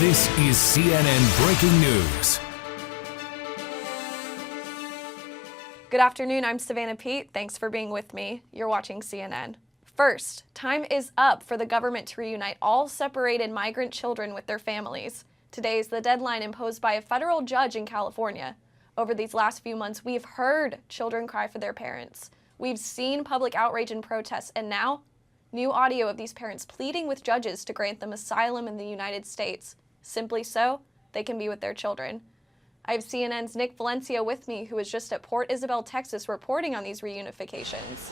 This is CNN Breaking News. Good afternoon, I'm Savannah Peat. Thanks for being with me. You're watching CNN. First, time is up for the government to reunite all separated migrant children with their families. Today is the deadline imposed by a federal judge in California. Over these last few months, we've heard children cry for their parents. We've seen public outrage and protests, and now, new audio of these parents pleading with judges to grant them asylum in the United States, simply so they can be with their children. I have CNN's Nick Valencia with me, who is just at Port Isabel, Texas, reporting on these reunifications.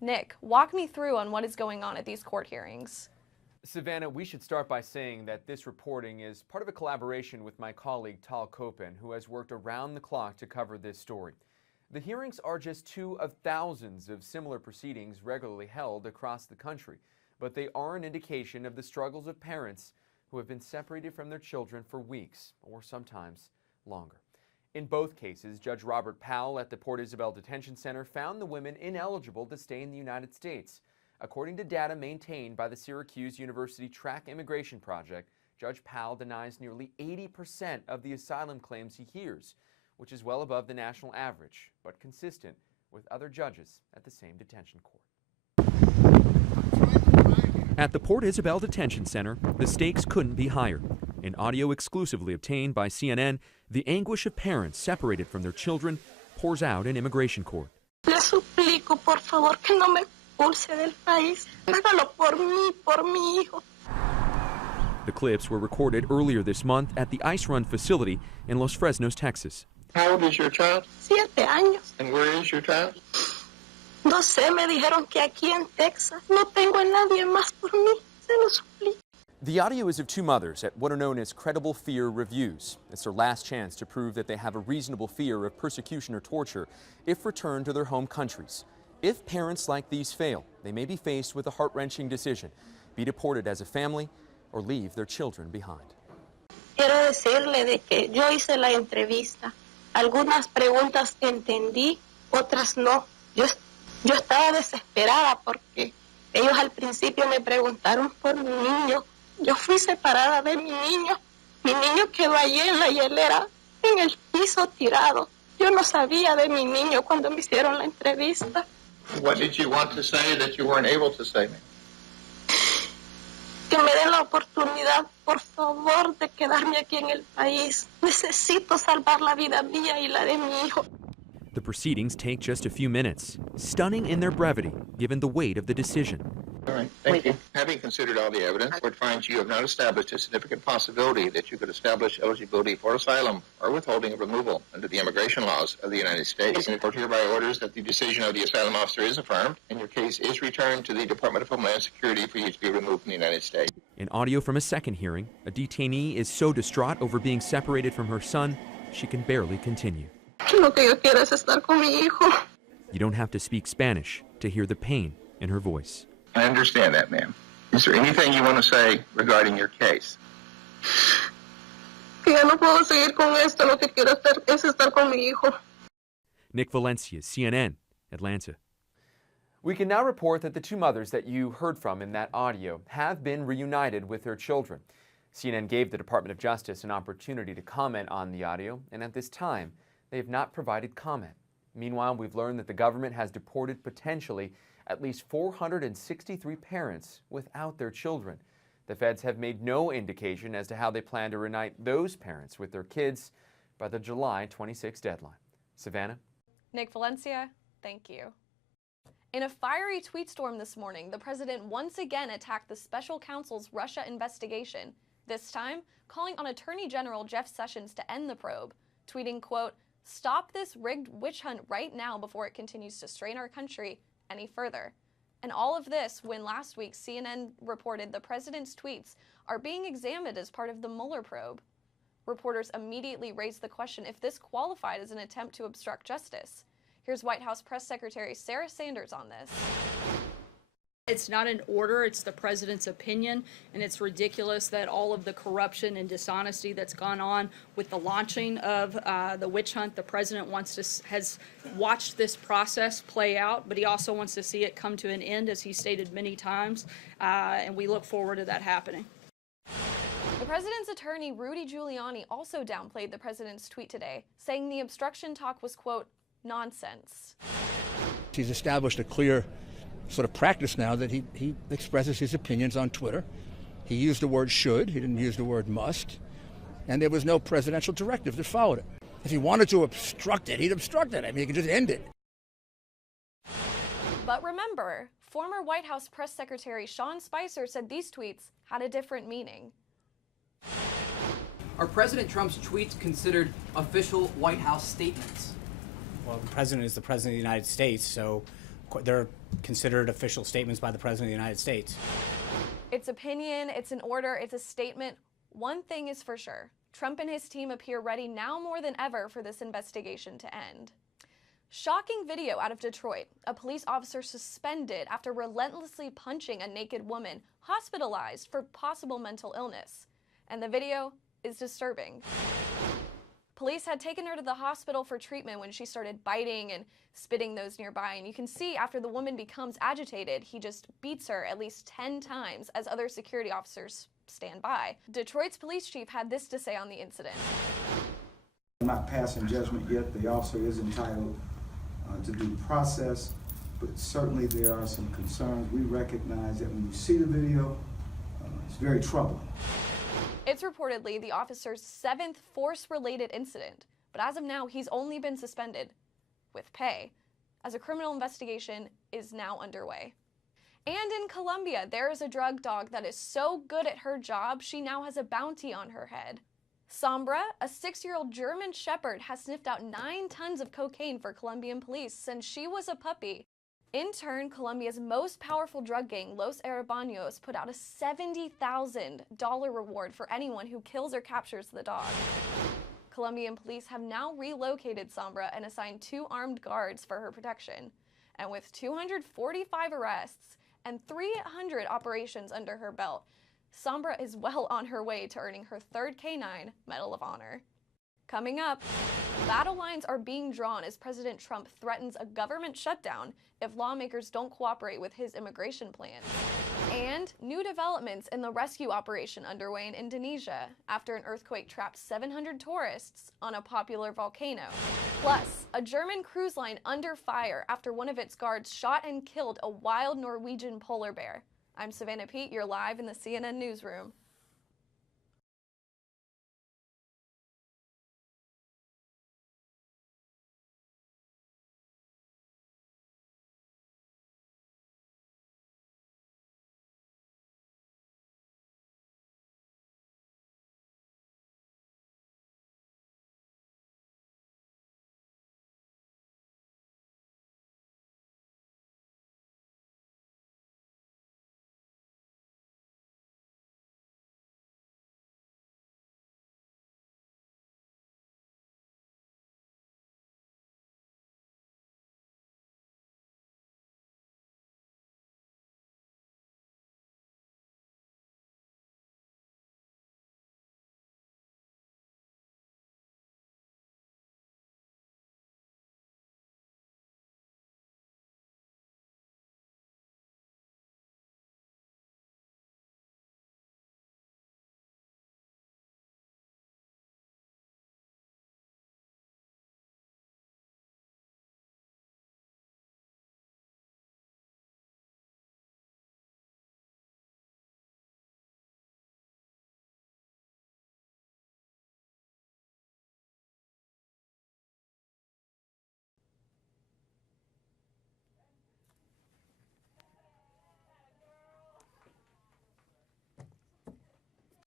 Nick, walk me through on what is going on at these court hearings. Savannah, we should start by saying that this reporting is part of a collaboration with my colleague Tal Koppen, who has worked around the clock to cover this story. The hearings are just two of thousands of similar proceedings regularly held across the country, but they are an indication of the struggles of parents who have been separated from their children for weeks or sometimes longer. In both cases, Judge Robert Powell at the Port Isabel Detention Center found the women ineligible to stay in the United States. According to data maintained by the Syracuse University Track Immigration Project, Judge Powell denies nearly 80% of the asylum claims he hears, which is well above the national average, but consistent with other judges at the same detention court. At the Port Isabel Detention Center, the stakes couldn't be higher. In audio exclusively obtained by CNN, the anguish of parents separated from their children pours out in immigration court. Le suplico, por favor, que no me expulse del país. Hágalo por mí, por mi hijo. The clips were recorded earlier this month at the Ice Run facility in Los Fresnos, Texas. How old is your child? 7 años. And where is your child? No sé, me dijeron que aquí en Texas no tengo a nadie más por mí. Se lo suplico. The audio is of two mothers at what are known as credible fear reviews. It's their last chance to prove that they have a reasonable fear of persecution or torture if returned to their home countries. If parents like these fail, they may be faced with a heart-wrenching decision: be deported as a family or leave their children behind. Quiero decirle de que yo hice la entrevista. Algunas preguntas entendí, otras no. Yo estaba desesperada porque ellos al principio me preguntaron por mi niño. Yo fui separada de mi niño. Mi niño quedó allí en la hielera, en el piso tirado. Yo no sabía de mi niño cuando me hicieron la entrevista. What did you want to say that you weren't able to say? Que me den la oportunidad, por favor, de quedarme aquí en el país. Necesito salvar la vida mía y la de mi hijo. The proceedings take just a few minutes, stunning in their brevity, given the weight of the decision. All right, thank you. Having considered all the evidence, the court finds you have not established a significant possibility that you could establish eligibility for asylum or withholding of removal under the immigration laws of the United States. And the court hereby orders that the decision of the asylum officer is affirmed and your case is returned to the Department of Homeland Security for you to be removed from the United States. In audio from a second hearing, a detainee is so distraught over being separated from her son, she can barely continue. Lo que yo quiero es estar con mi hijo. You don't have to speak Spanish to hear the pain in her voice. I understand that, ma'am. Is there anything you want to say regarding your case? Que ya no puedo seguir con esto. Lo que quiero hacer es estar con mi hijo. Nick Valencia, CNN, Atlanta. We can now report that the two mothers that you heard from in that audio have been reunited with their children. CNN gave the Department of Justice an opportunity to comment on the audio, and at this time, they have not provided comment. Meanwhile, we've learned that the government has deported potentially at least 463 parents without their children. The feds have made no indication as to how they plan to reunite those parents with their kids by the July 26 deadline. Savannah? Nick Valencia, thank you. In a fiery tweet storm this morning, the president once again attacked the special counsel's Russia investigation, this time calling on Attorney General Jeff Sessions to end the probe, tweeting, quote, "Stop this rigged witch hunt right now before it continues to strain our country any further." And all of this when last week CNN reported the president's tweets are being examined as part of the Mueller probe. Reporters immediately raised the question if this qualified as an attempt to obstruct justice. Here's White House Press Secretary Sarah Sanders on this. It's not an order, it's the president's opinion, and it's ridiculous that all of the corruption and dishonesty that's gone on with the launching of the witch hunt, the president has watched this process play out, but he also wants to see it come to an end, as he stated many times, and we look forward to that happening. The president's attorney, Rudy Giuliani, also downplayed the president's tweet today, saying the obstruction talk was, quote, nonsense. He's established a clear sort of practice now that he expresses his opinions on Twitter. He used the word should, he didn't use the word must, and there was no presidential directive that followed it. If he wanted to obstruct it, he'd obstruct it. I mean, he could just end it. But remember, former White House press secretary Sean Spicer said these tweets had a different meaning. Are President Trump's tweets considered official White House statements? Well, the president is the president of the United States, so they're considered official statements by the president of the United States. It's opinion, it's an order, it's a statement. One thing is for sure. Trump and his team appear ready now more than ever for this investigation to end. Shocking video out of Detroit. A police officer suspended after relentlessly punching a naked woman hospitalized for possible mental illness. And the video is disturbing. Police had taken her to the hospital for treatment when she started biting and spitting those nearby. And you can see after the woman becomes agitated, he just beats her at least 10 times as other security officers stand by. Detroit's police chief had this to say on the incident. I'm not passing judgment yet. The officer is entitled to due process, but certainly there are some concerns. We recognize that when you see the video, it's very troubling. It's reportedly the officer's 7th force-related incident, but as of now, he's only been suspended with pay, as a criminal investigation is now underway. And in Colombia, there is a drug dog that is so good at her job, she now has a bounty on her head. Sombra, a 6-year-old German shepherd, has sniffed out 9 tons of cocaine for Colombian police since she was a puppy. In turn, Colombia's most powerful drug gang, Los Arabaños, put out a $70,000 reward for anyone who kills or captures the dog. Colombian police have now relocated Sombra and assigned 2 armed guards for her protection. And with 245 arrests and 300 operations under her belt, Sombra is well on her way to earning her 3rd K9 Medal of Honor. Coming up, battle lines are being drawn as President Trump threatens a government shutdown if lawmakers don't cooperate with his immigration plan. And new developments in the rescue operation underway in Indonesia after an earthquake trapped 700 tourists on a popular volcano. Plus, a German cruise line under fire after one of its guards shot and killed a wild Norwegian polar bear. I'm Savannah Peat, you're live in the CNN newsroom.